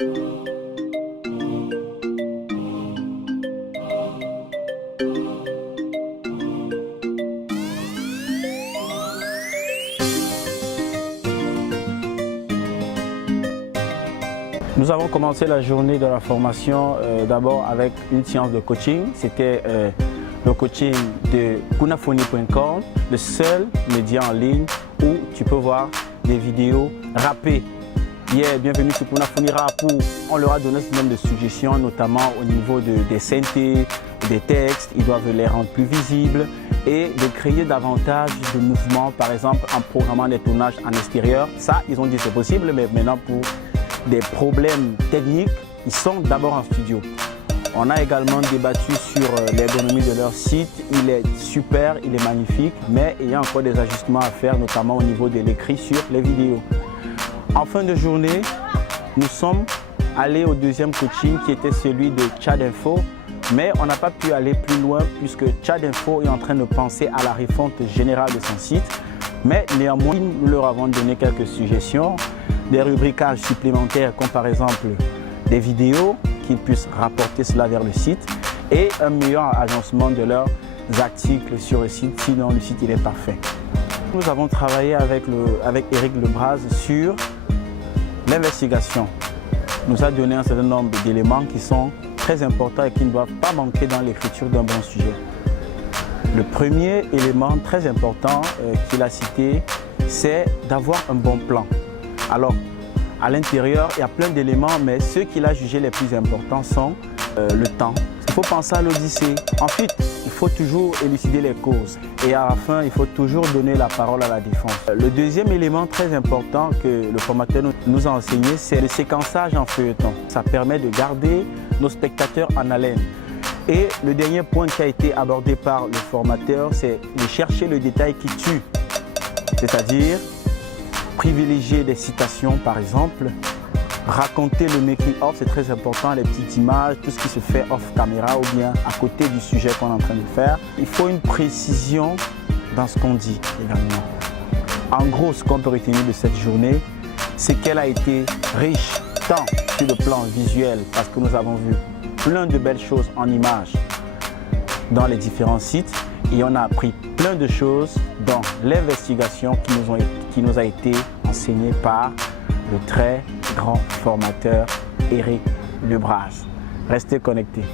Nous avons commencé la journée de la formation d'abord avec une séance de coaching. C'était le coaching de kunafoni.com, le seul média en ligne où tu peux voir des vidéos rappées. Bienvenue sur Kunafoni Rap où on leur a donné ce nombre de suggestions, notamment au niveau des synthés, des textes. Ils doivent les rendre plus visibles et de créer davantage de mouvements, par exemple en programmant des tournages en extérieur. Ça, ils ont dit c'est possible, mais maintenant pour des problèmes techniques, ils sont d'abord en studio. On a également débattu sur l'ergonomie de leur site. Il est super, il est magnifique, mais il y a encore des ajustements à faire, notamment au niveau de l'écrit sur les vidéos. En fin de journée, nous sommes allés au deuxième coaching qui était celui de Tchadinfo, mais on n'a pas pu aller plus loin puisque Tchadinfo est en train de penser à la refonte générale de son site. Mais néanmoins, nous leur avons donné quelques suggestions, des rubricages supplémentaires comme par exemple des vidéos qu'ils puissent rapporter cela vers le site et un meilleur agencement de leurs articles sur le site, sinon le site il est parfait. Nous avons travaillé avec Eric Lebras sur l'investigation. Il nous a donné un certain nombre d'éléments qui sont très importants et qui ne doivent pas manquer dans l'écriture d'un bon sujet. Le premier élément très important qu'il a cité, c'est d'avoir un bon plan. Alors, à l'intérieur, il y a plein d'éléments, mais ceux qu'il a jugés les plus importants sont le temps. Il faut penser à l'Odyssée. Ensuite, il faut toujours élucider les causes. Et à la fin, il faut toujours donner la parole à la défense. Le deuxième élément très important que le formateur nous a enseigné, c'est le séquençage en feuilleton. Ça permet de garder nos spectateurs en haleine. Et le dernier point qui a été abordé par le formateur, c'est de chercher le détail qui tue. C'est-à-dire privilégier des citations par exemple, raconter le making-of, c'est très important, les petites images, tout ce qui se fait off caméra ou bien à côté du sujet qu'on est en train de faire. Il faut une précision dans ce qu'on dit également. En gros, ce qu'on peut retenir de cette journée, c'est qu'elle a été riche tant sur le plan visuel parce que nous avons vu plein de belles choses en images dans les différents sites et on a appris plein de choses dans l'investigation qui nous a été enseignée par le très grand formateur Eric Lebras. Restez connectés.